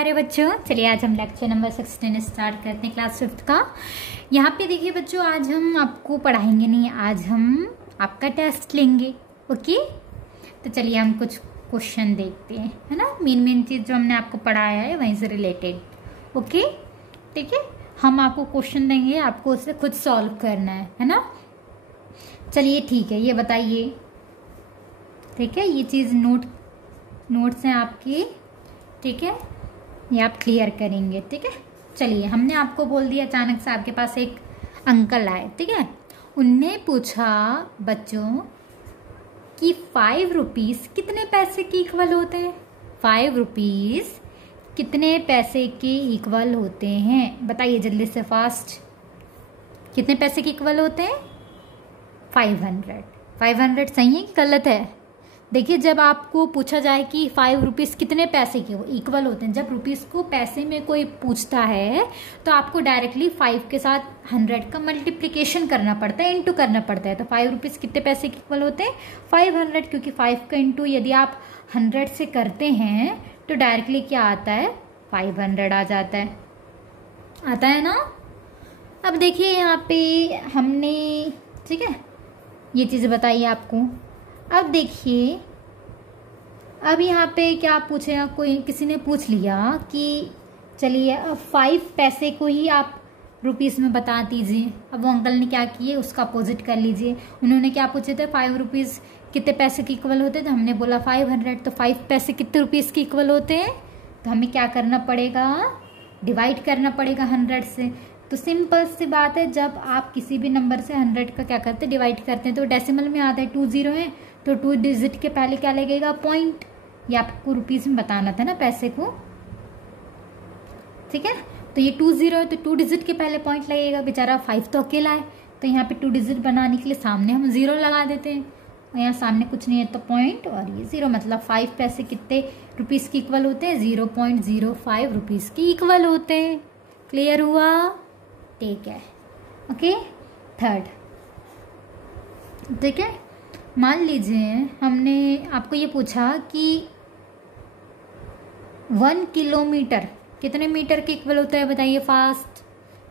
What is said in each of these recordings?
प्यारे बच्चों, चलिए आज हम लेक्चर नंबर 16 स्टार्ट करते हैं क्लास 5 का। यहाँ पे देखिए बच्चों, आज हम आपको पढ़ाएंगे नहीं, आज हम आपका टेस्ट लेंगे। ओके, तो चलिए हम कुछ क्वेश्चन देखते हैं, है ना। मेन चीज़ जो हमने आपको पढ़ाया है वहीं से रिलेटेड। ओके, ठीक है। हम आपको क्वेश्चन देंगे, आपको उसे खुद सॉल्व करना है ना। चलिए ठीक है, ये बताइए। ठीक है, ये चीज़ नोट्स हैं आपकी, ठीक है, ये आप क्लियर करेंगे। ठीक है, चलिए हमने आपको बोल दिया, अचानक से आपके पास एक अंकल आए, ठीक है। उनने पूछा बच्चों कि 5 रुपीज़ कितने पैसे के इक्वल होते हैं। 5 रुपीज़ कितने पैसे के इक्वल होते हैं, बताइए जल्दी से, फास्ट। कितने पैसे के इक्वल होते हैं? 500। 500 सही है कि गलत है? देखिए, जब आपको पूछा जाए कि 5 रुपीज़ कितने पैसे के इक्वल होते हैं, जब रुपीज़ को पैसे में कोई पूछता है तो आपको डायरेक्टली 5 के साथ 100 का मल्टीप्लिकेशन करना पड़ता है, इंटू करना पड़ता है। तो 5 रुपीज़ कितने पैसे के इक्वल होते हैं? 500, क्योंकि 5 का इंटू यदि आप 100 से करते हैं तो डायरेक्टली क्या आता है? 500 आ जाता है, आता है ना। अब देखिए यहाँ पे हमने, ठीक है, ये चीज़ बताइए आपको। अब देखिए, अब यहाँ पे क्या पूछेगा, कोई किसी ने पूछ लिया कि चलिए 5 पैसे को ही आप रुपीज़ में बता दीजिए। अब वो अंकल ने क्या किए, उसका अपोजिट कर लीजिए। उन्होंने क्या पूछे थे, 5 रुपीज़ कितने पैसे के इक्वल होते हैं, तो हमने बोला 500। तो 5 पैसे कितने रुपीज़ के इक्वल होते हैं, तो हमें क्या करना पड़ेगा, डिवाइड करना पड़ेगा 100 से। तो सिंपल सी बात है, जब आप किसी भी नंबर से 100 का क्या करते हैं, डिवाइड करते हैं, तो डेसिमल में आता है, 2 0 है, तो 2 डिजिट के पहले क्या लगेगा, पॉइंट। ये आपको रुपीज़ में बताना था ना, पैसे को, ठीक है। तो ये 2 0 है, तो 2 डिजिट के पहले पॉइंट लगेगा। बेचारा 5 तो अकेला है, तो यहाँ पे 2 डिजिट बनाने के लिए सामने हम 0 लगा देते हैं, और यहाँ सामने कुछ नहीं है तो पॉइंट, और ये 0, मतलब 5 पैसे कितने रुपीज़ के इक्वल होते हैं? 0.05 रुपीज़ के इक्वल होते हैं। क्लियर हुआ? ठीक है। ओके, थर्ड, ठीक है। मान लीजिए हमने आपको ये पूछा कि 1 किलोमीटर कितने मीटर के इक्वल होता है, बताइए फास्ट।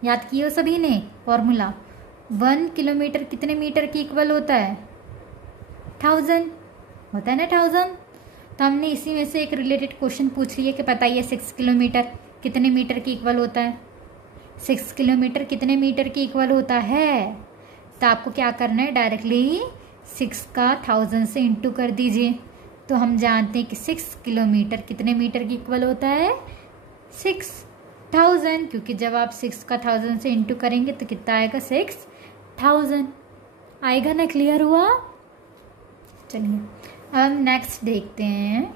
याद किए हो सभी ने फॉर्मूला? 1 किलोमीटर कितने मीटर के इक्वल होता है? 1000 होता है ना, 1000। तो हमने इसी में से एक रिलेटेड क्वेश्चन पूछ लिया कि बताइए 6 किलोमीटर कितने मीटर के इक्वल होता है। 6 किलोमीटर कितने मीटर के इक्वल होता है? तो आपको क्या करना है, डायरेक्टली 6 का 1000 से इंटू कर दीजिए। तो हम जानते हैं कि 6 किलोमीटर कितने मीटर के इक्वल होता है? 6000, क्योंकि जब आप 6 का 1000 से इंटू करेंगे तो कितना आएगा? 6000 आएगा ना। क्लियर हुआ? चलिए अब नेक्स्ट देखते हैं,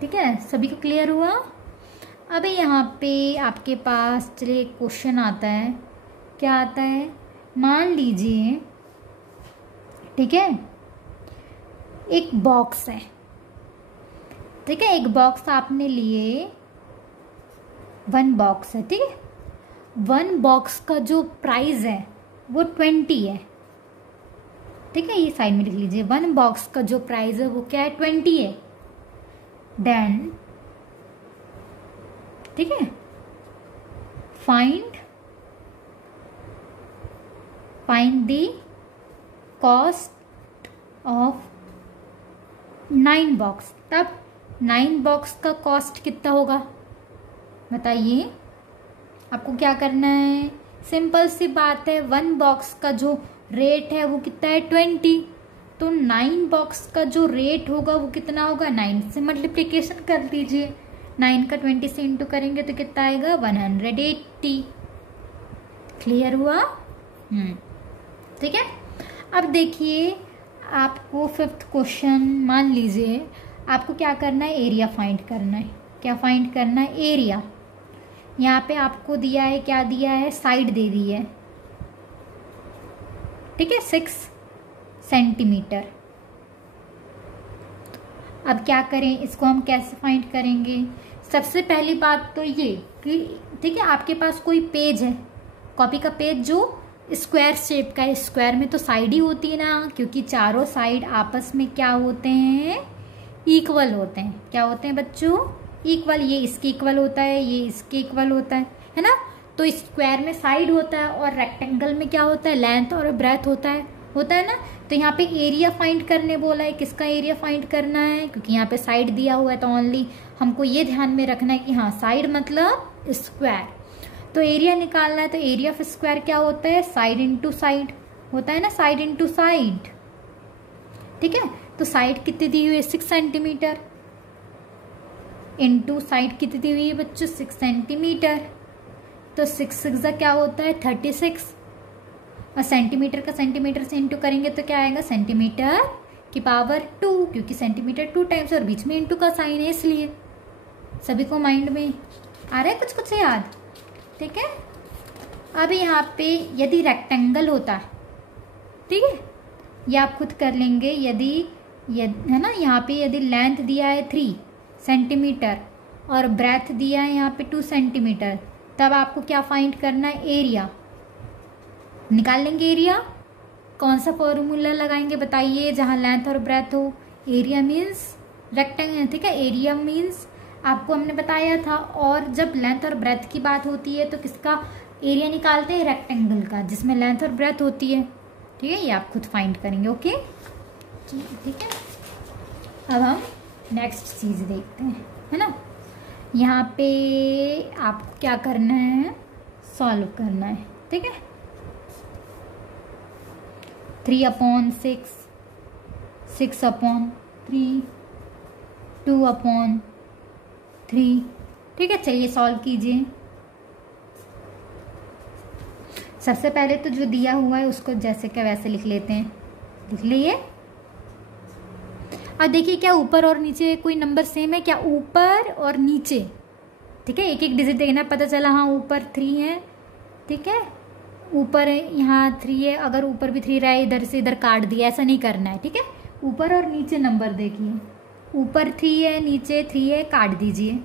ठीक है। सभी को क्लियर हुआ? अभी यहाँ पे आपके पास चलिए क्वेश्चन आता है। क्या आता है? मान लीजिए, ठीक है, एक बॉक्स है, ठीक है, एक बॉक्स आपने लिए, 1 बॉक्स है, ठीक है। 1 बॉक्स का जो प्राइस है वो 20 है, ठीक है। ये साइड में लिख लीजिए, 1 बॉक्स का जो प्राइस है वो क्या है? 20 है। देन, ठीक है, find the cost of 9 box. तब 9 बॉक्स का कॉस्ट कितना होगा, बताइए। आपको क्या करना है, सिंपल सी बात है, 1 बॉक्स का जो रेट है वो कितना है? 20। तो 9 बॉक्स का जो रेट होगा वो कितना होगा? 9 से मल्टीप्लिकेशन कर लीजिए। 9 का 20 से इंटू करेंगे तो कितना आएगा? 180। क्लियर हुआ? ठीक है। अब देखिए, आपको 5th क्वेश्चन, मान लीजिए आपको क्या करना है, एरिया फाइंड करना है। क्या फाइंड करना है? एरिया। यहाँ पे आपको दिया है, क्या दिया है? साइड दे दी है, ठीक है, 6 सेंटीमीटर। अब क्या करें, इसको हम कैसे फाइंड करेंगे? सबसे पहली बात तो ये कि, ठीक है, आपके पास कोई पेज है, कॉपी का पेज जो स्क्वायर शेप का है। स्क्वायर में तो साइड ही होती है ना, क्योंकि चारों साइड आपस में क्या होते हैं? इक्वल होते हैं। क्या होते हैं बच्चों? इक्वल, ये इसके इक्वल होता है, ये इसके इक्वल होता है ना। तो स्क्वायर में साइड होता है और रेक्टेंगल में क्या होता है, लेंथ और ब्रेथ होता है ना। तो यहाँ पे एरिया फाइंड करने बोला है, किसका एरिया फाइंड करना है, क्योंकि यहाँ पे साइड दिया हुआ है तो ओनली हमको ये ध्यान में रखना है कि हाँ साइड मतलब स्क्वायर। तो एरिया निकालना है, तो एरिया ऑफ स्क्वायर क्या होता है, साइड इंटू साइड होता है ना, साइड इंटू साइड। ठीक है, तो साइड कितनी दी हुई है 6 सेंटीमीटर, इंटू साइड कितनी दी हुई है बच्चों 6 सेंटीमीटर। तो 6 क्या होता है 36, और सेंटीमीटर का सेंटीमीटर से इंटू करेंगे तो क्या आएगा सेंटीमीटर की पावर 2, क्योंकि सेंटीमीटर 2 टाइम्स और बीच में इंटू का साइन है, इसलिए सभी को माइंड में आ रहा है कुछ कुछ याद। ठीक है, अब यहाँ पे यदि रेक्टेंगल होता है, ठीक है, ये आप खुद कर लेंगे, यदि है ना, यहाँ पे यदि लेंथ दिया है 3 सेंटीमीटर और ब्रेथ दिया है यहाँ पे 2 सेंटीमीटर, तब आपको क्या फाइंड करना है, एरिया निकाल लेंगे। एरिया कौन सा फॉर्मूला लगाएंगे बताइए, जहाँ लेंथ और ब्रेथ हो। एरिया मीन्स रेक्टेंगल, ठीक है, एरिया मीन्स आपको हमने बताया था। और जब लेंथ और ब्रेथ की बात होती है तो किसका एरिया निकालते हैं, रेक्टेंगल का, जिसमें लेंथ और ब्रेथ होती है। ठीक है, ये आप खुद फाइंड करेंगे। ओके, ठीक है, अब हम नेक्स्ट चीज़ देखते हैं, है ना। यहाँ पे आपको क्या करना है, सॉल्व करना है। ठीक है, 3/6, 6/3, 2/3। ठीक है, चलिए सॉल्व कीजिए। सबसे पहले तो जो दिया हुआ है उसको जैसे क्या वैसे लिख लेते हैं, लिख लिए। अब देखिए क्या ऊपर और नीचे कोई नंबर सेम है क्या, ऊपर और नीचे। ठीक है, एक एक डिजिट देखना, पता चला हाँ ऊपर 3 है। ठीक है, ऊपर यहाँ 3 है, अगर ऊपर भी 3 रहा है इधर से इधर काट दिया, ऐसा नहीं करना है। ठीक है, ऊपर और नीचे नंबर देखिए, ऊपर 3 है नीचे 3 है, काट दीजिए।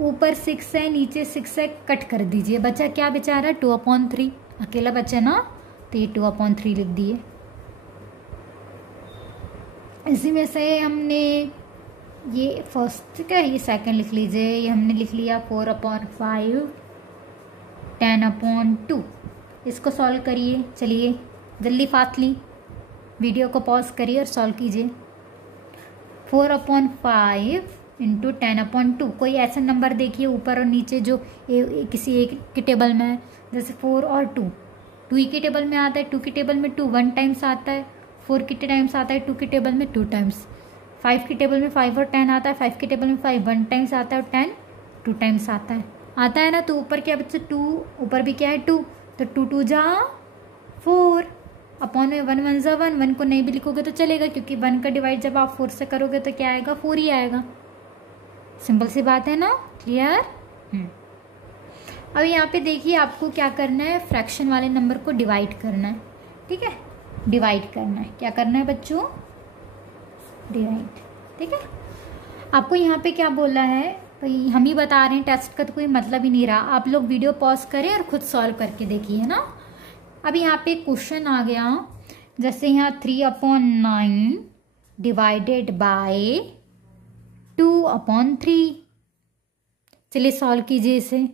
ऊपर 6 है नीचे 6 है, कट कर दीजिए। बचा क्या बेचारा 2/3, अकेला बच्चा ना, तो ये 2/3 लिख दिए। इसी में से हमने ये फर्स्ट क्या ये सेकंड लिख लीजिए, ये हमने लिख लिया 4/5, 10/2। इसको सॉल्व करिए, चलिए जल्दी फास्टली वीडियो को पॉज करिए और सॉल्व कीजिए। 4/5 इंटू 10/2। कोई ऐसा नंबर देखिए ऊपर और नीचे जो किसी एक के टेबल में है, जैसे 4 और 2। 2 की टेबल में आता है, 2 की टेबल में 2 1 टाइम्स आता है, 4 की टाइम्स आता है 2 की टेबल में 2 टाइम्स, 5 की टेबल में 5 और 10 आता है, 5 की टेबल में 5 1 टाइम्स आता है और 10 2 टाइम्स आता है ना। तो ऊपर क्या बच्चे 2, ऊपर भी क्या है 2, तो 2 2 जा 4, अपॉन में 1 1 जा 1। 1 को नहीं भी लिखोगे तो चलेगा, क्योंकि 1 का डिवाइड जब आप 4 से करोगे तो क्या आएगा 4 ही आएगा। सिंपल सी बात है ना, क्लियर। अब यहाँ पे देखिए आपको क्या करना है, फ्रैक्शन वाले नंबर को डिवाइड करना है। ठीक है, डिवाइड करना है, क्या करना है बच्चों, डिवाइड। ठीक है, आपको यहाँ पे क्या बोला है, भाई हम ही बता रहे हैं, टेस्ट का तो कोई मतलब ही नहीं रहा। आप लोग वीडियो पॉज करें और खुद सॉल्व करके देखिए ना। अब यहाँ पे क्वेश्चन आ गया, जैसे यहाँ 3/9 डिवाइडेड बाय 2/3। चलिए सॉल्व कीजिए इसे।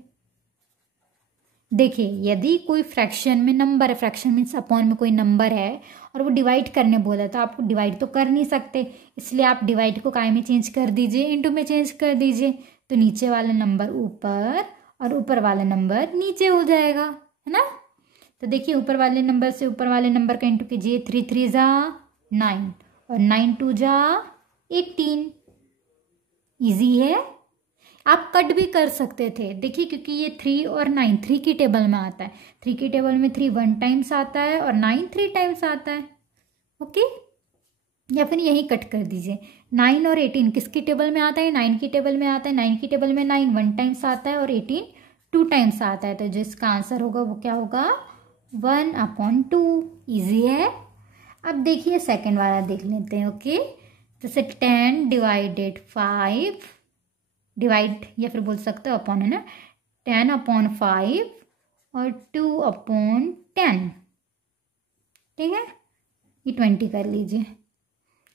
देखिए यदि कोई फ्रैक्शन में नंबर है, फ्रैक्शन मीन्स अपॉन में कोई नंबर है और वो डिवाइड करने बोला, तो आपको डिवाइड तो कर नहीं सकते, इसलिए आप डिवाइड को काय में चेंज कर दीजिए, इनटू में चेंज कर दीजिए। तो नीचे वाला नंबर ऊपर और ऊपर वाला नंबर नीचे हो जाएगा, है ना। तो देखिए ऊपर वाले नंबर से ऊपर वाले नंबर का इंटू कीजिए, 3 3 जा 9 और 9 2 जा 18। ईजी है, आप कट भी कर सकते थे। देखिए क्योंकि ये 3 और 9 3 की टेबल में आता है, 3 की टेबल में 3 1 टाइम्स आता है और 9 3 टाइम्स आता है। ओके, या फिर यही कट कर दीजिए। 9 और 18 किसकी टेबल में आता है, 9 की टेबल में आता है। 9 की टेबल में 9 1 टाइम्स आता है और 18 2 टाइम्स आता है। तो जो इसका आंसर होगा वो क्या होगा, 1/2। ईजी है। अब देखिए सेकेंड वाला देख लेते हैं। ओके, जैसे 10 डिवाइडेड 5, डिवाइड या फिर बोल सकते हो अपॉन, है ना। 10/5 और 2/10। ठीक है, ये 20 कर लीजिए।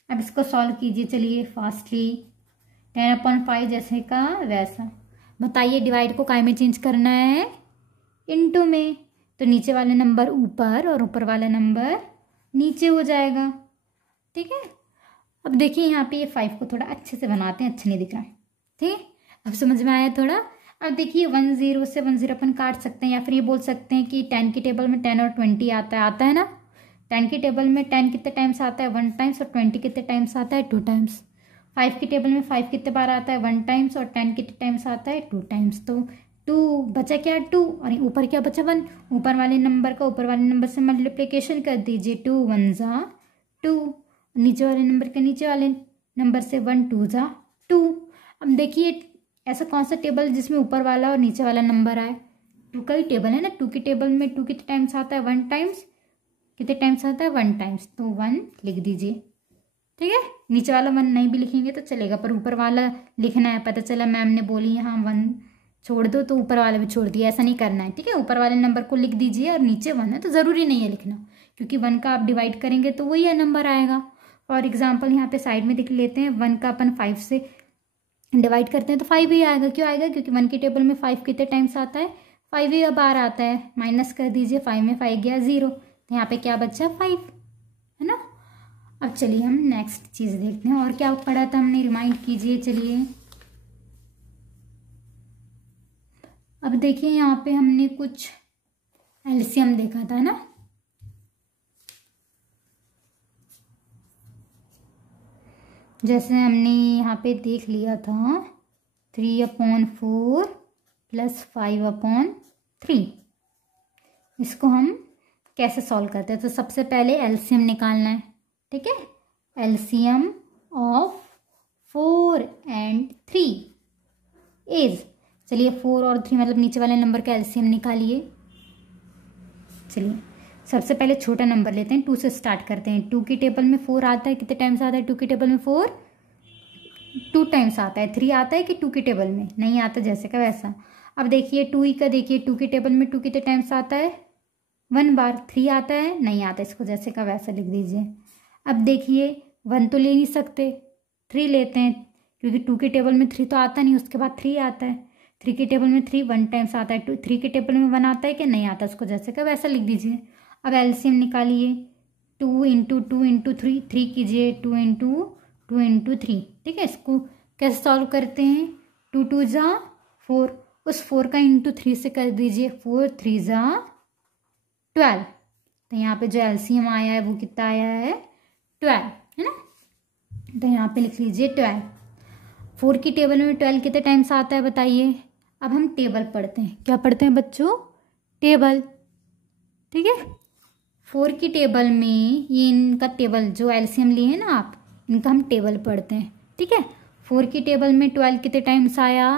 अब इसको सॉल्व कीजिए, चलिए फास्टली। 10/5 जैसे का वैसा। बताइए डिवाइड को काय में चेंज करना है, इनटू में। तो नीचे वाले नंबर ऊपर और ऊपर वाला नंबर नीचे हो जाएगा। ठीक है, अब देखिए यहाँ पे ये 5 को थोड़ा अच्छे से बनाते हैं, अच्छा नहीं दिख रहा है। ठीक है, अब समझ में आया थोड़ा। अब देखिए 1 0 से 1 0 अपन काट सकते हैं, या फिर ये बोल सकते हैं कि 10 की टेबल में 10 और 20 आता है ना। 10 की टेबल में 10 कितने टाइम्स आता है, 1 टाइम्स, और 20 कितने टाइम्स आता है, 2 टाइम्स। 5 की टेबल में 5 कितने बार आता है, 1 टाइम्स, और 10 कितने टाइम्स आता है, 2 टाइम्स। तो 2 बचा क्या, 2, और ऊपर क्या बचा, 1। ऊपर वाले नंबर का ऊपर वाले नंबर से मल्टीप्लिकेशन कर दीजिए, 2 1 जा 2, नीचे वाले नंबर के नीचे वाले नंबर से 1 2 जा 2। अब देखिए ऐसा कौन सा टेबल जिसमें ऊपर वाला और नीचे वाला नंबर आए, 2 का ही टेबल है ना। 2 की टेबल में 2 कितने टाइम्स आता है, 1 टाइम्स। कितने टाइम्स आता है, 1 टाइम्स, तो 1 लिख दीजिए। ठीक है, नीचे वाला 1 नहीं भी लिखेंगे तो चलेगा, पर ऊपर वाला लिखना है। पता चला मैम ने बोली यहाँ 1 छोड़ दो तो ऊपर वाला भी छोड़ दिया, ऐसा नहीं करना है। ठीक है, ऊपर वाले नंबर को लिख दीजिए, और नीचे 1 है तो ज़रूरी नहीं है लिखना, क्योंकि 1 का आप डिवाइड करेंगे तो वही नंबर आएगा। फॉर एग्जाम्पल यहाँ पे साइड में लिख लेते हैं, 1 का अपन 5 से डिवाइड करते हैं तो 5 ही आएगा। क्यों आएगा, क्योंकि 1 की टेबल में 5 कितने टाइम्स आता है, 5 ही बार आता है। माइनस कर दीजिए, 5 में 5 गया 0, तो यहाँ पे क्या बचा, 5, है ना। अब चलिए हम नेक्स्ट चीज़ देखते हैं, और क्या पढ़ा था हमने, रिमाइंड कीजिए। चलिए अब देखिए यहाँ पे हमने कुछ एलसीएम देखा था ना। जैसे हमने यहाँ पे देख लिया था 3/4 + 5/3। इसको हम कैसे सॉल्व करते हैं, तो सबसे पहले एलसीएम निकालना है। ठीक है, एलसीएम ऑफ 4 and 3 इज, चलिए 4 और 3 मतलब नीचे वाले नंबर का एलसीएम निकालिए। चलिए सबसे पहले छोटा नंबर लेते हैं, 2 से स्टार्ट करते हैं। 2 की टेबल में 4 आता है, कितने टाइम्स आता है 2 की टेबल में, 4 2 टाइम्स आता है। 3 आता है कि 2 की टेबल में, नहीं आता, जैसे का वैसा। अब देखिए 2 ही का देखिए, 2 की टेबल में 2 कितने टाइम्स आता है, 1 बार। 3 आता है, नहीं आता, इसको जैसे का वैसा लिख दीजिए। अब देखिए 1 तो ले नहीं सकते, 3 लेते हैं, क्योंकि 2 की टेबल में 3 तो आता नहीं, उसके बाद 3 आता है। 3 की टेबल में 3 1 टाइम्स आता है, 3 की टेबल में 1 आता है कि नहीं आता, उसको जैसे का वैसा लिख दीजिए। अब एलसीएम निकालिए, 2 × 2 × 3, 3 कीजिए, 2 × 2 × 3। ठीक है, इसको कैसे सॉल्व करते हैं, 2 2 जा 4, उस 4 का × 3 से कर दीजिए, 4 3 जा 12। तो यहाँ पे जो एलसीएम आया है वो कितना आया है, 12, है ना। तो यहाँ पे लिख लीजिए 12। 4 की टेबल में 12 कितने टाइम्स आता है बताइए। अब हम टेबल पढ़ते हैं, क्या पढ़ते हैं बच्चों, टेबल। ठीक है, 4 की टेबल में, ये इनका टेबल जो एलसीएम लिए हैं ना आप, इनका हम टेबल पढ़ते हैं। ठीक है, 4 की टेबल में 12 कितने टाइम्स आया,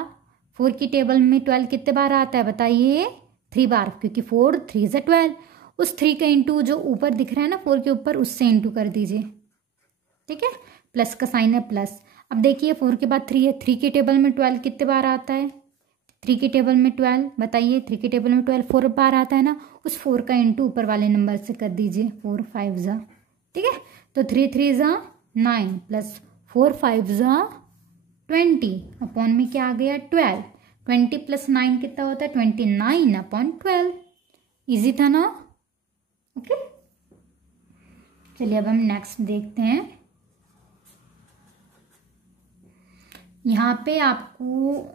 4 की टेबल में 12 कितने बार आता है बताइए, 3 बार, क्योंकि 4 3 से 12। उस 3 का इंटू जो ऊपर दिख रहा है ना 4 के ऊपर, उससे इंटू कर दीजिए। ठीक है, प्लस का साइन है, प्लस। अब देखिए 4 के बाद 3 है, 3 की टेबल में 12 कितने बार आता है, 3 की टेबल में 12 बताइए, 3 की टेबल में 12 4 बार आता है ना, उस 4 का इंटू ऊपर वाले नंबर से कर दीजिए, 4 5 जा। ठीक है, तो 3 3 जा 9 प्लस 4 5 जा 20 अपॉन में क्या आ गया 12। 20 + 9 कितना होता है 29/12। इजी था ना। ओके, चलिए अब हम नेक्स्ट देखते हैं। यहाँ पे आपको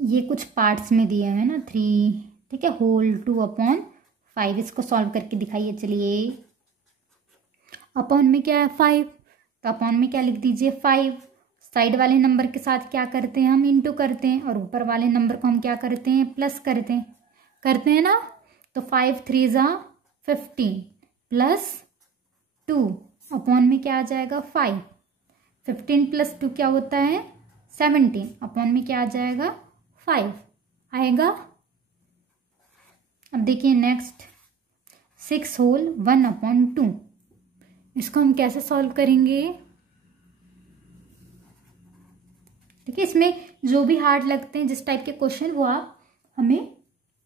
ये कुछ पार्ट्स में दिया है ना 3, ठीक है, होल 2/5। इसको सॉल्व करके दिखाइए। चलिए अपॉन में क्या है 5, तो अपॉन में क्या लिख दीजिए 5। साइड वाले नंबर के साथ क्या करते हैं हम, इंटू करते हैं, और ऊपर वाले नंबर को हम क्या करते हैं, प्लस करते हैं ना। तो 5 3 जा 15 प्लस 2 अपॉन में क्या आ जाएगा 5। 15 + 2 क्या होता है 17 अपॉन में क्या आ जाएगा 5 आएगा। अब देखिए नेक्स्ट 6 होल 1/2। इसको हम कैसे सॉल्व करेंगे, ठीक है। इसमें जो भी हार्ड लगते हैं, जिस टाइप के क्वेश्चन, वो आप हमें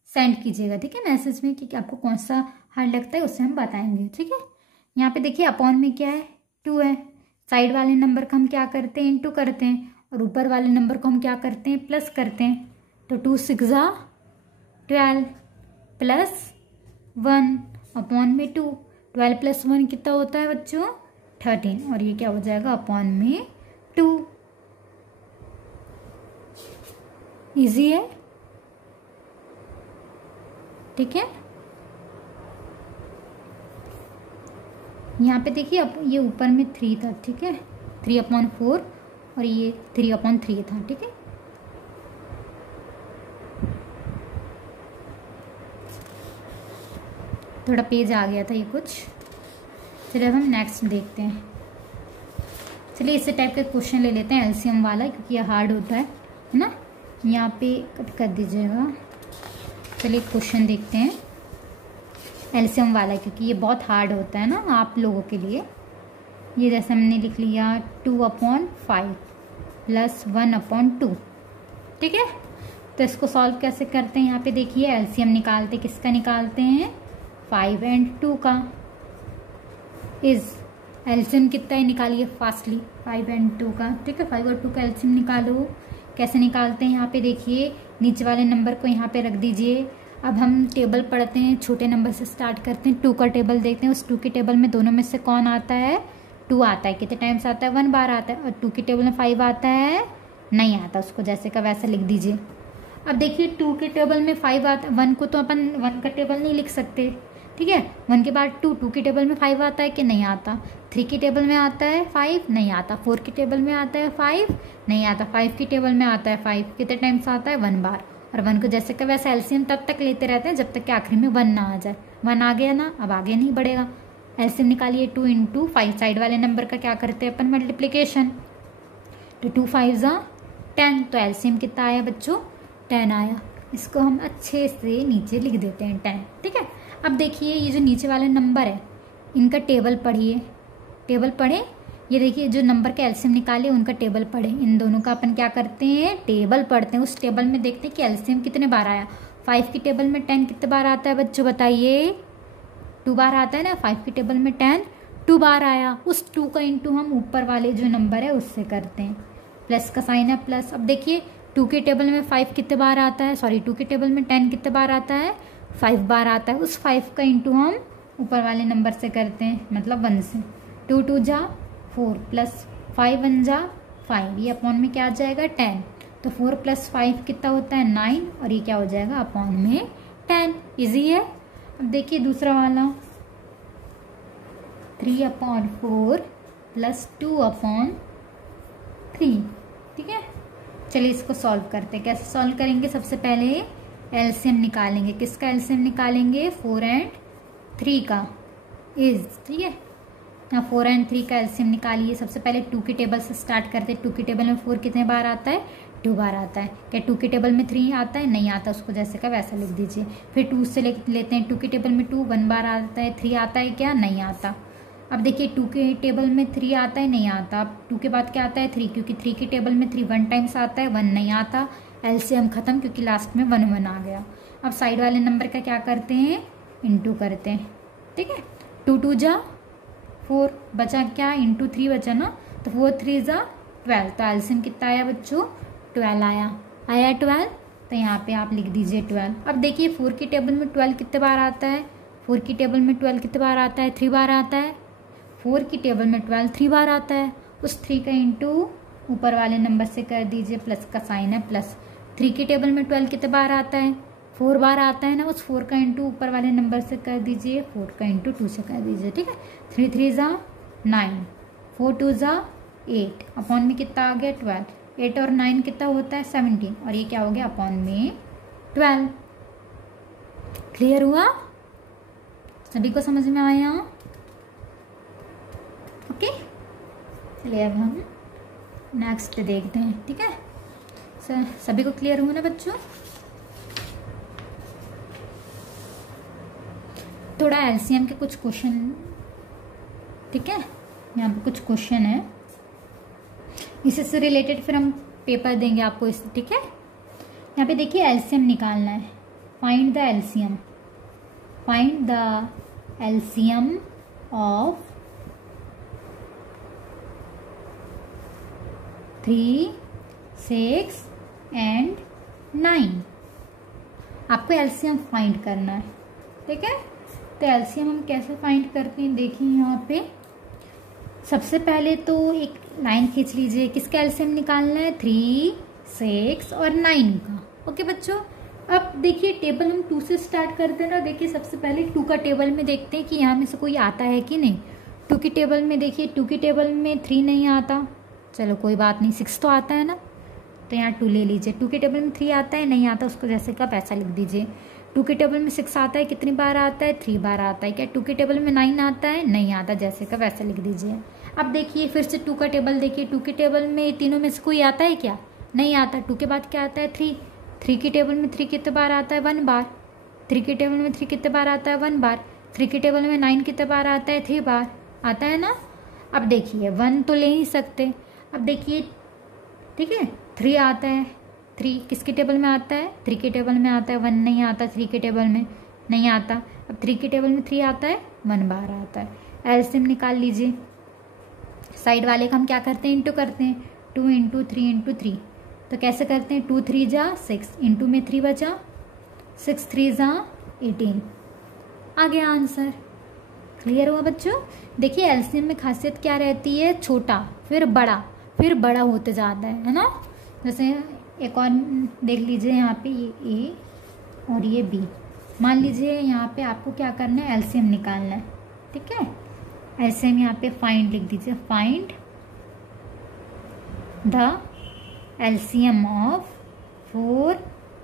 सेंड कीजिएगा, ठीक है, मैसेज में, कि आपको कौन सा हार्ड लगता है, उससे हम बताएंगे। ठीक है, यहाँ पे देखिए अपॉन में क्या है 2 है, साइड वाले नंबर का हम क्या करते हैं इंटू करते हैं, और ऊपर वाले नंबर को हम क्या करते हैं, प्लस करते हैं। तो 2 6 12 प्लस 1 अपॉन में 2। 12 प्लस 1 कितना होता है बच्चों, 13, और ये क्या हो जाएगा अपॉन में 2। इजी है, ठीक है। यहाँ पे देखिए अब ये ऊपर में 3 था, ठीक है, 3/4 और ये 3/3 था, ठीक है। थोड़ा पेज आ गया था ये कुछ। चलिए अब हम नेक्स्ट देखते हैं। चलिए इसी टाइप के क्वेश्चन ले लेते हैं एलसीएम वाला, क्योंकि ये हार्ड होता है ना। यहाँ पे कट कर दीजिएगा। चलिए क्वेश्चन देखते हैं एलसीएम वाला, क्योंकि ये बहुत हार्ड होता है ना आप लोगों के लिए। ये जैसे हमने लिख लिया 2/5 प्लस 1/2, ठीक है। तो इसको सॉल्व कैसे करते हैं, यहाँ पे देखिए एलसीएम निकालते, किसका निकालते हैं, 5 और 2 का। इज एलसीएम कितना है निकालिए फास्टली, 5 और 2 का, ठीक है। 5 और 2 का एलसीएम निकालो। कैसे निकालते हैं, यहाँ पे देखिए नीचे वाले नंबर को यहाँ पे रख दीजिए। अब हम टेबल पढ़ते हैं, छोटे नंबर से स्टार्ट करते हैं। 2 का टेबल देखते हैं, उस 2 के टेबल में दोनों में से कौन आता है, 2 आता है। कितने टाइम्स आता है, 1 बार आता है। और 2 के टेबल में 5 आता है, नहीं आता। उसको जैसे का वैसा लिख दीजिए। अब देखिए 2 के टेबल में 5 आता है, 1 को तो अपन 1 का टेबल नहीं लिख सकते, ठीक है। 1 के बाद 2 के टेबल में 5 आता है कि नहीं आता। 3 के टेबल में आता है 5, नहीं आता। 4 के टेबल में आता है 5, नहीं आता। 5 के टेबल में आता है 5, कितने टाइम्स आता है, 1 बार। और 1 को जैसे का वैसा एलसीएम तब तक लेते रहते हैं जब तक कि आखिरी में 1 ना आ जाए। 1 आ गया ना, अब आगे नहीं बढ़ेगा। एलसीएम निकालिए 2 × 5, साइड वाले नंबर का क्या करते हैं अपन, मल्टीप्लिकेशन। तो 2 5 10, तो एलसीएम कितना आया बच्चों, 10 आया। इसको हम अच्छे से नीचे लिख देते हैं 10, ठीक है। अब देखिए ये जो नीचे वाले नंबर है इनका टेबल पढ़िए, टेबल पढ़े। ये देखिए जो नंबर के एलसीएम निकाले उनका टेबल पढ़े। इन दोनों का अपन क्या करते हैं, टेबल पढ़ते हैं। उस टेबल में देखते हैं कि एलसीएम कितने बार आया। 5 की टेबल में 10 कितने बार आता है बच्चों, बताइए, 2 बार आता है ना। 5 की टेबल में 10 2 बार आया। उस 2 का इंटू हम ऊपर वाले जो नंबर है उससे करते हैं। प्लस का साइन है, प्लस। अब देखिए 2 के टेबल में 5 कितने बार आता है, सॉरी 2 के टेबल में 10 कितने बार आता है, 5 बार आता है। उस 5 का इंटू हम ऊपर वाले नंबर से करते हैं, मतलब 1 से। 2 2 जा 4 प्लस 5 1 जा 5, ये अपॉन में क्या आ जाएगा, 10। तो 4 + 5 कितना होता है, 9, और ये क्या हो जाएगा अपॉन में 10। इजी है। अब देखिए दूसरा वाला 3/4 प्लस 2/3, ठीक है। चलिए इसको सॉल्व करते हैं। कैसे सॉल्व करेंगे, सबसे पहले एलसीएम निकालेंगे। किसका एलसीएम निकालेंगे, 4 और 3 का। इज, ठीक है। यहाँ 4 और 3 का एलसीएम निकालिए। सबसे पहले 2 की टेबल से स्टार्ट करते हैं। 2 की टेबल में 4 कितने बार आता है, 2 बार आता है। क्या 2 की टेबल में 3 आता है, नहीं आता। उसको जैसे का वैसा लिख दीजिए। फिर 2 से लेते हैं। 2 की टेबल में 2 1 बार आता है। 3 आता है क्या, नहीं आता। अब देखिए 2 के टेबल में 3 आता है, नहीं आता। अब 2 के बाद क्या आता है, 3, क्योंकि 3 की टेबल में 3 1 टाइम्स आता है, 1 नहीं आता। एलसीएम खत्म, क्योंकि लास्ट में 1 1 आ गया। अब साइड वाले नंबर का क्या करते हैं, इंटू करते हैं, ठीक है। 2 2 जा 4, बचा क्या, इंटू 3 बचा ना। तो 4 3 जा 12, तो एलसीएम कितना आया बच्चों, 12 आया। 12, तो यहाँ पे आप लिख दीजिए 12। अब देखिए 4 की टेबल में 12 कितने बार आता है, 4 की टेबल में 12 कितने बार आता है, 3 बार आता है। 4 की टेबल में 12 3 बार आता है। उस 3 का इंटू ऊपर वाले नंबर से कर दीजिए, प्लस का साइन है, प्लस। 3 की टेबल में 12 कितने बार आता है, 4 बार आता है ना। उस 4 का इंटू ऊपर वाले नंबर से कर दीजिए, 4 का इंटू 2 से कर दीजिए, ठीक है। 3 3 जा 9, 4 2 जा 8, अपॉन में कितना आ गया, 12। 8 और 9 कितना होता है, 17, और ये क्या हो गया अपॉन में 12। क्लियर हुआ, सभी को समझ में आया, ओके। चलिए अब हम नेक्स्ट देखते हैं, ठीक है। सभी को क्लियर हुआ ना बच्चों। थोड़ा एलसीएम के कुछ क्वेश्चन, ठीक है। यहाँ पे कुछ क्वेश्चन है, इससे रिलेटेड फिर हम पेपर देंगे आपको इस, ठीक है। यहाँ पे देखिए एलसीएम निकालना है। Find the LCM, find the LCM of 3 6 and 9। आपको एलसीएम फाइंड करना है, ठीक है। तो एलसीएम हम कैसे फाइंड करते हैं, देखिए यहाँ पे सबसे पहले तो एक लाइन खींच लीजिए, किसका एलसीएम निकालना है, 3, 6 और 9 का। ओके बच्चों, अब देखिए टेबल हम 2 से स्टार्ट करते हैं ना। देखिए सबसे पहले 2 का टेबल में देखते हैं कि यहाँ में से कोई आता है कि नहीं। 2 की टेबल में देखिए, 2 की टेबल में 3 नहीं आता, चलो कोई बात नहीं, 6 तो आता है ना, तो यहाँ 2 ले लीजिए। 2 की टेबल में 3 आता है, नहीं आता, उसको जैसे का पैसा लिख दीजिए। 2 की टेबल में 6 आता है, कितनी बार आता है, 3 बार आता है। क्या 2 की टेबल में 9 आता है, नहीं आता, जैसे का वैसा लिख दीजिए। अब देखिए फिर से 2 का टेबल देखिए, 2 की टेबल में तीनों में से कोई आता है क्या, नहीं आता। 2 के बाद क्या आता है, 3। 3 की टेबल में 3 कितने बार आता है, 1 बार। 3 की टेबल में 3 कितने बार आता है, 1 बार। 3 की टेबल में 9 कितने बार आता है, 3 बार आता है ना। अब देखिए 1 तो ले ही सकते। अब देखिए ठीक है, 3 आता है। 3 किसकी टेबल में आता है, 3 की टेबल में आता है, 1 नहीं आता, 3 की टेबल में नहीं आता। अब 3 की टेबल में 3 आता है, 1 बार आता है। एलसीएम निकाल लीजिए। साइड वाले का हम क्या करते हैं, इंटू करते हैं, 2 इंटू 3 इंटू 3। तो कैसे करते हैं, 2 3 जा 6, इंटू में 3 बचा, 6 3 जा 18, आ गया आंसर। क्लियर हुआ बच्चों। देखिए एलसीएम में खासियत क्या रहती है, छोटा फिर बड़ा होते जाता है ना। जैसे एक और देख लीजिए, यहाँ पे ये ए और ये बी। मान लीजिए यहाँ पे आपको क्या करना है, एलसीएम निकालना है, ठीक है। एलसीएम यहाँ पे फाइंड लिख दीजिए, फाइंड द एलसीएम ऑफ 4,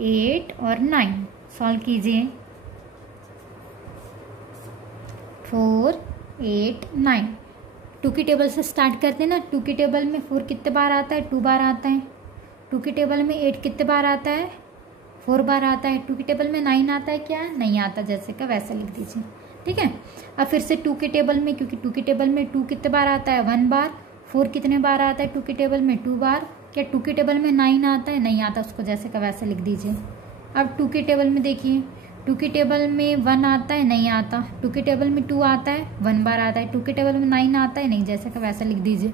8 और 9। सॉल्व कीजिए, 4, 8, 9। 2 की टेबल से स्टार्ट करते हैं ना। 2 की टेबल में 4 कितने बार आता है, 2 बार आता है। 2 की टेबल में 8 कितने बार आता है, 4 बार आता है। 2 की टेबल में 9 आता है क्या, नहीं आता, जैसे का वैसा लिख दीजिए, ठीक है। अब फिर से 2 की टेबल में, क्योंकि 2 की टेबल में 2 कितने बार आता है, 1 बार। 4 कितने बार आता है 2 की टेबल में, 2 बार। क्या 2 की टेबल में 9 आता है, नहीं आता, उसको जैसे का वैसा लिख दीजिए। अब 2 की टेबल में देखिए, 2 की टेबल में 1 आता है, नहीं आता। 2 की टेबल में 2 आता है, 1 बार आता है। 2 की टेबल में 9 आता है, नहीं, जैसे का वैसा लिख दीजिए।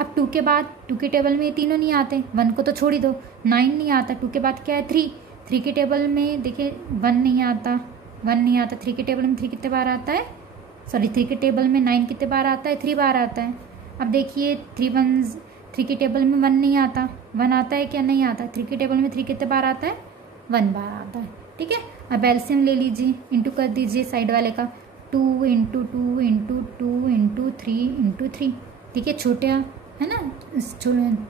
अब 2 के बाद 2 की टेबल में ये तीनों नहीं आते, 1 को तो छोड़ ही दो, 9 नहीं आता। 2 के बाद क्या है, 3। 3 की टेबल में देखिए 1 नहीं आता, 1 नहीं आता। 3 की टेबल में 3 कितने बार आता है, सॉरी 3 की टेबल में 9 कितने बार आता है, 3 बार आता है। अब देखिए 3 की टेबल में 1 नहीं आता, 1 आता है क्या, नहीं आता। 3 की टेबल में 3 कितने बार आता है, 1 बार आता है, ठीक है। अब एलसीएम ले लीजिए, इंटू कर दीजिए साइड वाले का, 2 इंटू 2 इंटू 2 इंटू 3 इंटू 3, ठीक है। छोटे है ना,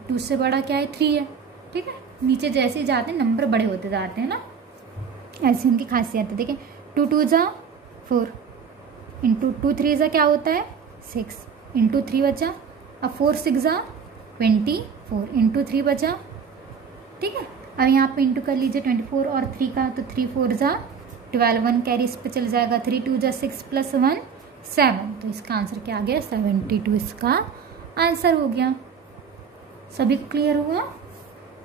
2 से बड़ा क्या है, 3 है, ठीक है। नीचे जैसे ही जाते हैं नंबर बड़े होते जाते हैं ना, एलसीएम की खासियत है। देखिए 2 2 जा 4 इंटू 2 3 जा क्या होता है, 6 इंटू 3 बचा। अब 4 6 जा 24 इंटू 3 बचा, ठीक है। अब यहाँ पे इंटू कर लीजिए 24 और 3 का, तो 3 4 जा 12, 1 कैरी इस पे चल जाएगा, 3 2 जा 6 प्लस 1 7। तो इसका आंसर क्या आ गया, 72 इसका आंसर हो गया। सभी को क्लियर हुआ।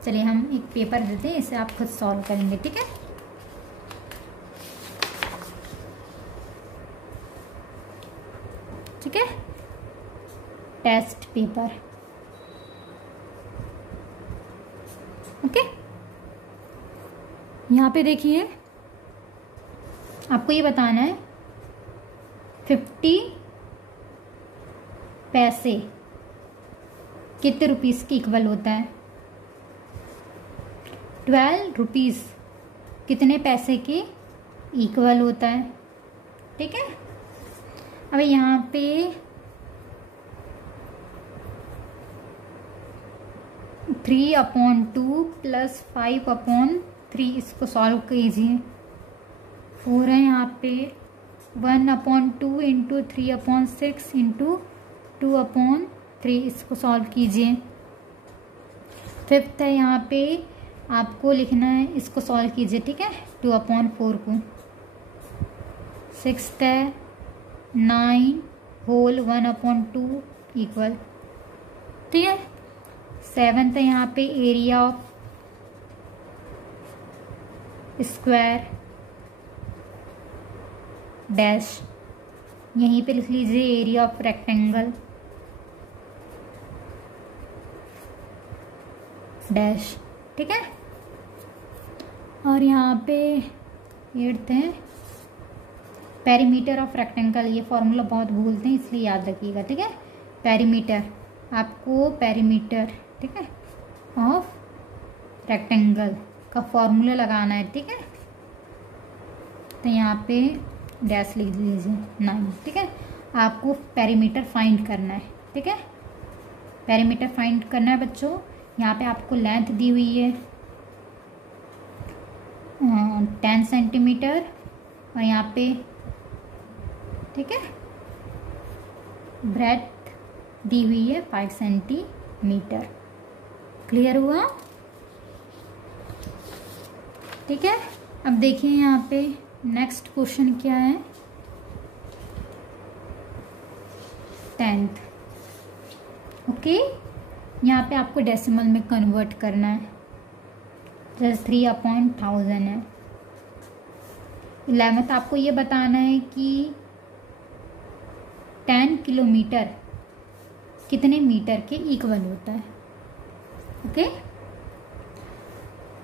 चलिए हम एक पेपर देते हैं, इसे आप खुद सॉल्व करेंगे, ठीक है। ठीक है, टेस्ट पेपर, ओके। यहाँ पे देखिए आपको ये बताना है 50 पैसे कितने रुपीस के इक्वल होता है। 12 रुपीस कितने पैसे के इक्वल होता है, ठीक है। अब यहाँ पे 3/2 प्लस 5/3, इसको सॉल्व कीजिए। 4 है यहाँ पे, 1/2 इंटू 3/6 इंटू 2/3, इसको सॉल्व कीजिए। 5th है यहाँ पे, आपको लिखना है, इसको सॉल्व कीजिए, ठीक है, 2/4 को। 6th है 9 होल 1/2 इक्वल, ठीक है। 7th है यहाँ पे, एरिया ऑफ स्क्वायर डैश, यहीं पे लिख लीजिए एरिया ऑफ रेक्टेंगल डैश, ठीक है। और यहाँ पे 8th है पेरीमीटर ऑफ रेक्टेंगल। ये फॉर्मूला बहुत भूलते हैं इसलिए याद रखिएगा, ठीक है। पेरीमीटर, आपको पेरीमीटर, ठीक है, ऑफ रेक्टेंगल का फॉर्मूला लगाना है, ठीक है। तो यहाँ पे डैश लिख लीजिए 9, ठीक है। आपको पेरीमीटर फाइंड करना है, ठीक है। पेरीमीटर फाइंड करना है बच्चों। यहाँ पे आपको लेंथ दी हुई है 10 सेंटीमीटर और यहाँ पे, ठीक है, ब्रेथ दी हुई है 5 सेंटीमीटर। क्लियर हुआ, ठीक है। अब देखिए यहाँ पे नेक्स्ट क्वेश्चन क्या है, 10th, ओके। यहाँ पे आपको डेसिमल में कन्वर्ट करना है, जैसे 3/1000 है। 11th आपको ये बताना है कि 10 किलोमीटर कितने मीटर के इक्वल होता है, ओके।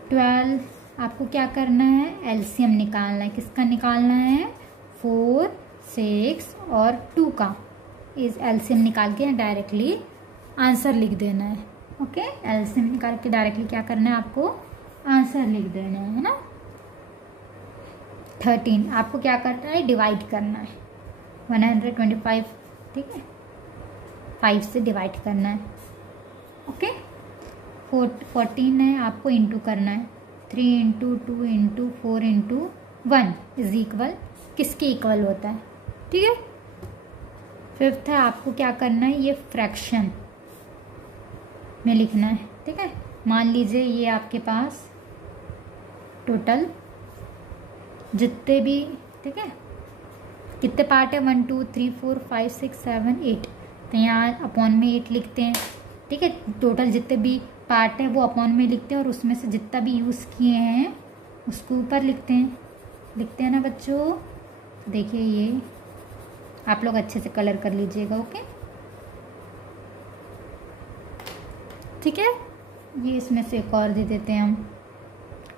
12 आपको क्या करना है, एलसीएम निकालना है। किसका निकालना है, 4, 6 और 2 का। इस एलसीएम निकाल के डायरेक्टली आंसर लिख देना है, ओके। एलसीएम निकाल के डायरेक्टली क्या करना है, आपको आंसर लिख देना है ना। 13 आपको क्या करना है, डिवाइड करना है 125, ठीक है, 5 से डिवाइड करना है, ओके। 14 है, आपको इंटू करना है 3 into 2 into 4 into 1 is equal, किसके इक्वल होता है, ठीक है। 5th है, आपको क्या करना है, ये फ्रैक्शन में लिखना है, ठीक है। मान लीजिए ये आपके पास टोटल जितने भी, ठीक है, कितने पार्ट है, 1 2 3 4 5 6 7 8, तो यहाँ अपॉन में 8 लिखते हैं, ठीक है। टोटल जितने भी पार्ट है वो अपॉन में लिखते हैं और उसमें से जितना भी यूज़ किए हैं उसको ऊपर लिखते हैं ना बच्चों। देखिए ये आप लोग अच्छे से कलर कर लीजिएगा, ओके, ठीक है। ये इसमें से एक और दे देते हैं हम,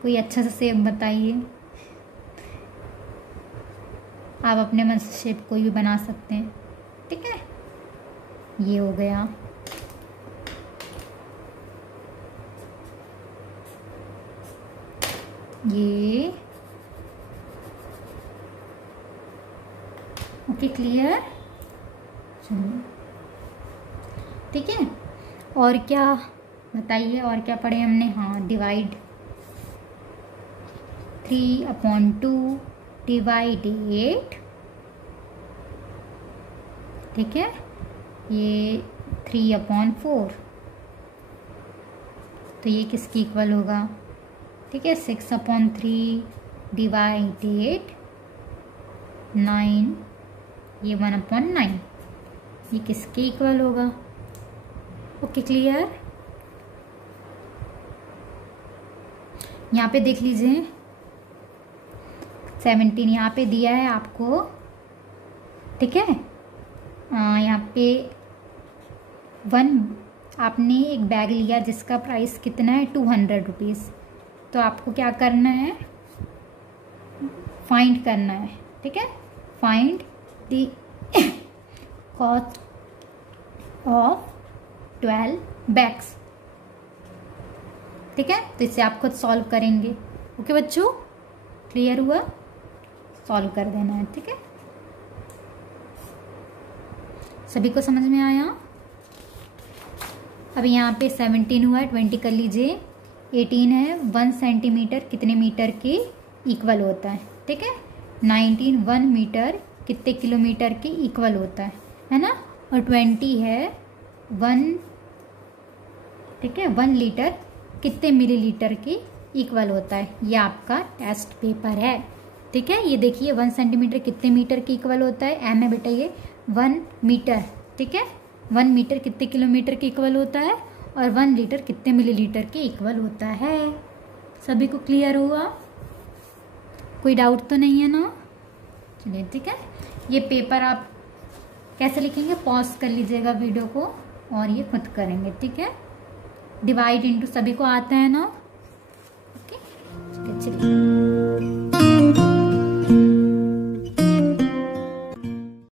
कोई अच्छा सा शेप बताइए। आप अपने मन से शेप कोई भी बना सकते हैं, ठीक है। ये हो गया, ये, ओके, क्लियर, चलिए, ठीक है। और क्या बताइए, और क्या पढ़े हमने, हाँ, डिवाइड 3/2 डिवाइड 8, ठीक है। ये 3/4, तो ये किसकी इक्वल होगा, ठीक है। 6/3 डिवाइड 8 9, ये 1/9, ये किसके इक्वल होगा, ओके, क्लियर। यहाँ पे देख लीजिए 17 यहाँ पे दिया है आपको, ठीक है। यहाँ पे 1, आपने एक बैग लिया जिसका प्राइस कितना है, 200 रुपीज़। तो आपको क्या करना है, फाइंड करना है, ठीक है। Find the cost of 12 bags, ठीक है। तो इसे आप खुद सॉल्व करेंगे, ओके बच्चों, क्लियर हुआ, सॉल्व कर देना है, ठीक है। सभी को समझ में आया। अब यहाँ पे 17 हुआ है, 20 कर लीजिए। 18 है, 1 सेंटीमीटर कितने मीटर के इक्वल होता है, ठीक है। 19 1 मीटर कितने किलोमीटर के इक्वल होता है ना। और 20 है 1, ठीक है, 1 लीटर कितने मिलीलीटर की इक्वल होता है। ये आपका टेस्ट पेपर है, ठीक है। ये देखिए 1 सेंटीमीटर कितने मीटर की इक्वल होता है, एम है बेटा ये 1 मीटर, ठीक है। 1 मीटर कितने किलोमीटर की इक्वल होता है और 1 लीटर कितने मिलीलीटर के इक्वल होता है। सभी को क्लियर हुआ, कोई डाउट तो नहीं है ना। चलिए ठीक है, ये पेपर आप कैसे लिखेंगे, पॉज कर लीजिएगा वीडियो को और ये खुद करेंगे, ठीक है। डिवाइड इंटू सभी को आता है ना। ओके चलिए।